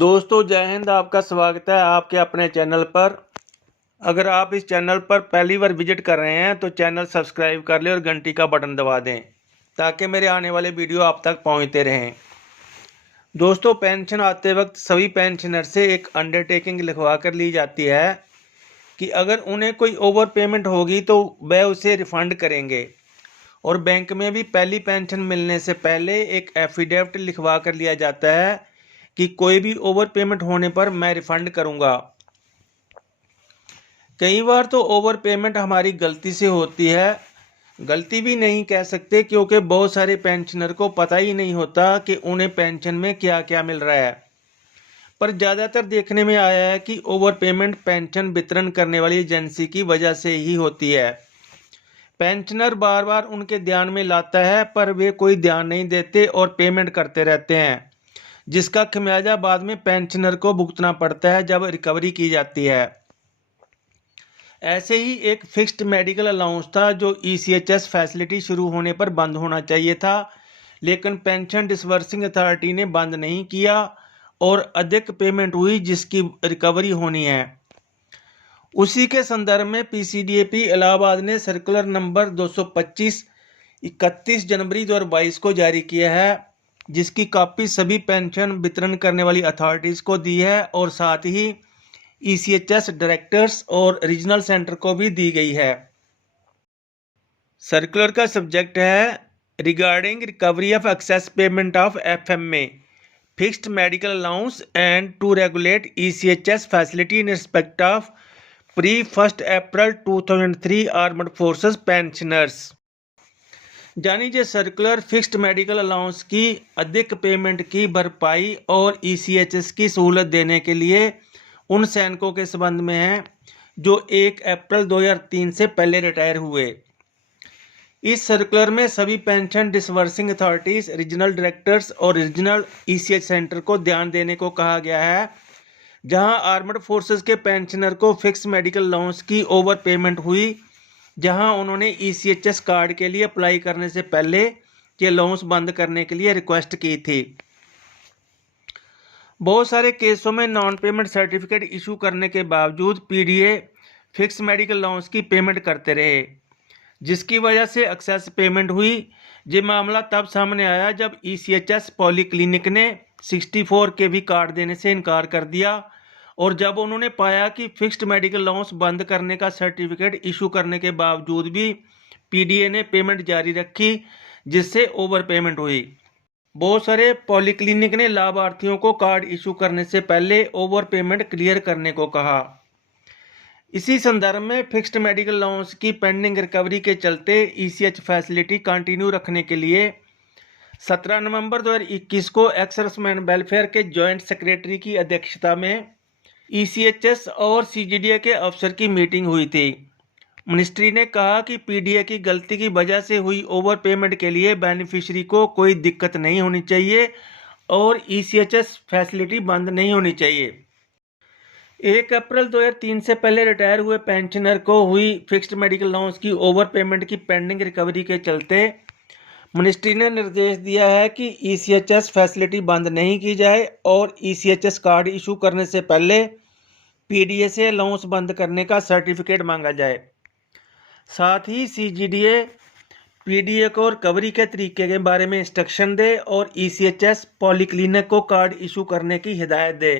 दोस्तों जय हिंद। आपका स्वागत है आपके अपने चैनल पर। अगर आप इस चैनल पर पहली बार विजिट कर रहे हैं तो चैनल सब्सक्राइब कर लें और घंटी का बटन दबा दें ताकि मेरे आने वाले वीडियो आप तक पहुंचते रहें। दोस्तों पेंशन आते वक्त सभी पेंशनर से एक अंडरटेकिंग लिखवा कर ली जाती है कि अगर उन्हें कोई ओवर पेमेंट होगी तो वह उसे रिफंड करेंगे, और बैंक में भी पहली पेंशन मिलने से पहले एक एफिडेविट लिखवा कर लिया जाता है कि कोई भी ओवर पेमेंट होने पर मैं रिफंड करूंगा। कई बार तो ओवर पेमेंट हमारी गलती से होती है, गलती भी नहीं कह सकते क्योंकि बहुत सारे पेंशनर को पता ही नहीं होता कि उन्हें पेंशन में क्या क्या मिल रहा है। पर ज़्यादातर देखने में आया है कि ओवर पेमेंट पेंशन वितरण करने वाली एजेंसी की वजह से ही होती है। पेंशनर बार बार उनके ध्यान में लाता है पर वे कोई ध्यान नहीं देते और पेमेंट करते रहते हैं, जिसका खमियाजा बाद में पेंशनर को भुगतना पड़ता है जब रिकवरी की जाती है। ऐसे ही एक फिक्स्ड मेडिकल अलाउंस था जो ECHS फैसिलिटी शुरू होने पर बंद होना चाहिए था, लेकिन पेंशन डिसबर्सिंग अथॉरिटी ने बंद नहीं किया और अधिक पेमेंट हुई जिसकी रिकवरी होनी है। उसी के संदर्भ में PCDAP इलाहाबाद ने सर्कुलर नंबर 225 31 जनवरी 2022 को जारी किया है, जिसकी कॉपी सभी पेंशन वितरण करने वाली अथॉरिटीज़ को दी है और साथ ही ECHS डायरेक्टर्स और रीजनल सेंटर को भी दी गई है। सर्कुलर का सब्जेक्ट है regarding recovery of excess payment of FMA fixed medical allowance and to regulate ECHS facility in respect of pre 1 April 2003 armed forces pensioners. यानी जो सर्कुलर फिक्स्ड मेडिकल अलाउंस की अधिक पेमेंट की भरपाई और ECHS की सहूलत देने के लिए उन सैनिकों के संबंध में है जो 1 अप्रैल 2003 से पहले रिटायर हुए। इस सर्कुलर में सभी pension disbursing authorities, regional directors और रीजनल ECH सेंटर को ध्यान देने को कहा गया है जहां आर्मड फोर्सेस के पेंशनर को फिक्स मेडिकल अलाउंस की ओवर पेमेंट हुई, जहां उन्होंने ECHS कार्ड के लिए अप्लाई करने से पहले ये अलाउंस बंद करने के लिए रिक्वेस्ट की थी। बहुत सारे केसों में नॉन पेमेंट सर्टिफिकेट इशू करने के बावजूद PDA फिक्स मेडिकल अलाउंस की पेमेंट करते रहे, जिसकी वजह से एक्सेस पेमेंट हुई। ये मामला तब सामने आया जब ECHS पॉलीक्लिनिक ने 64 के भी कार्ड देने से इनकार कर दिया और जब उन्होंने पाया कि फिक्स्ड मेडिकल अलाउंस बंद करने का सर्टिफिकेट इशू करने के बावजूद भी PDA ने पेमेंट जारी रखी, जिससे ओवर पेमेंट हुई। बहुत सारे पॉलीक्लिनिक ने लाभार्थियों को कार्ड इशू करने से पहले ओवर पेमेंट क्लियर करने को कहा। इसी संदर्भ में फिक्स्ड मेडिकल अलाउंस की पेंडिंग रिकवरी के चलते ECH फैसिलिटी कंटिन्यू रखने के लिए 17 नवंबर 2021 को एक्स सर्विसमैन वेलफेयर के जॉइंट सेक्रेटरी की अध्यक्षता में ECHS और CGDA के अफसर की मीटिंग हुई थी। मिनिस्ट्री ने कहा कि PDA की गलती की वजह से हुई ओवर पेमेंट के लिए बेनिफिशियरी को कोई दिक्कत नहीं होनी चाहिए और ECHS फैसिलिटी बंद नहीं होनी चाहिए। 1 अप्रैल 2003 से पहले रिटायर हुए पेंशनर को हुई फिक्स्ड मेडिकल अलाउंस की ओवर पेमेंट की पेंडिंग रिकवरी के चलते मिनिस्ट्री ने निर्देश दिया है कि ECHS फैसिलिटी बंद नहीं की जाए और ECHS कार्ड इशू करने से पहले PDA से अलाउंस बंद करने का सर्टिफिकेट मांगा जाए। साथ ही CGDA PDA को रिकवरी के तरीके के बारे में इंस्ट्रक्शन दे और ECHS पॉलीक्लिनिक को कार्ड इशू करने की हिदायत दे।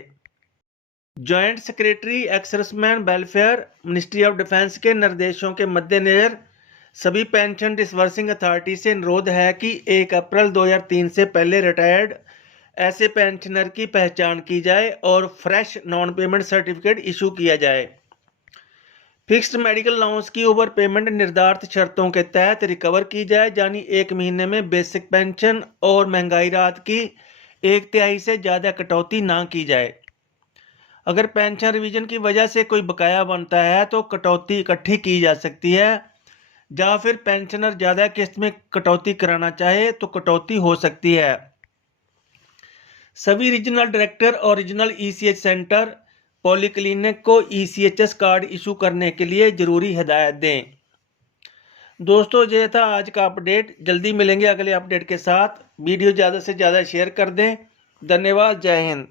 Joint secretary ex serviceman welfare, ministry of defence के निर्देशों के मद्देनजर सभी पेंशन डिसबर्सिंग अथॉरिटी से अनुरोध है कि 1 अप्रैल 2003 से पहले रिटायर्ड ऐसे पेंशनर की पहचान की जाए और fresh non payment certificate issue किया जाए। फिक्स्ड मेडिकल अलाउंस की ओवर पेमेंट निर्धारित शर्तों के तहत रिकवर की जाए, यानी 1 महीने में बेसिक पेंशन और महंगाई राहत की 1/3 से ज़्यादा कटौती ना की जाए। अगर पेंशन रिवीजन की वजह से कोई बकाया बनता है तो कटौती इकट्ठी की जा सकती है, या फिर पेंशनर ज़्यादा किस्त में कटौती कराना चाहे तो कटौती हो सकती है। सभी रीजनल डायरेक्टर और रीजनल ECH सेंटर पॉलीक्लिनिक को ECHS कार्ड इशू करने के लिए ज़रूरी हिदायत दें। दोस्तों ये था आज का अपडेट। जल्दी मिलेंगे अगले अपडेट के साथ। वीडियो ज़्यादा से ज़्यादा शेयर कर दें। धन्यवाद। जय हिंद।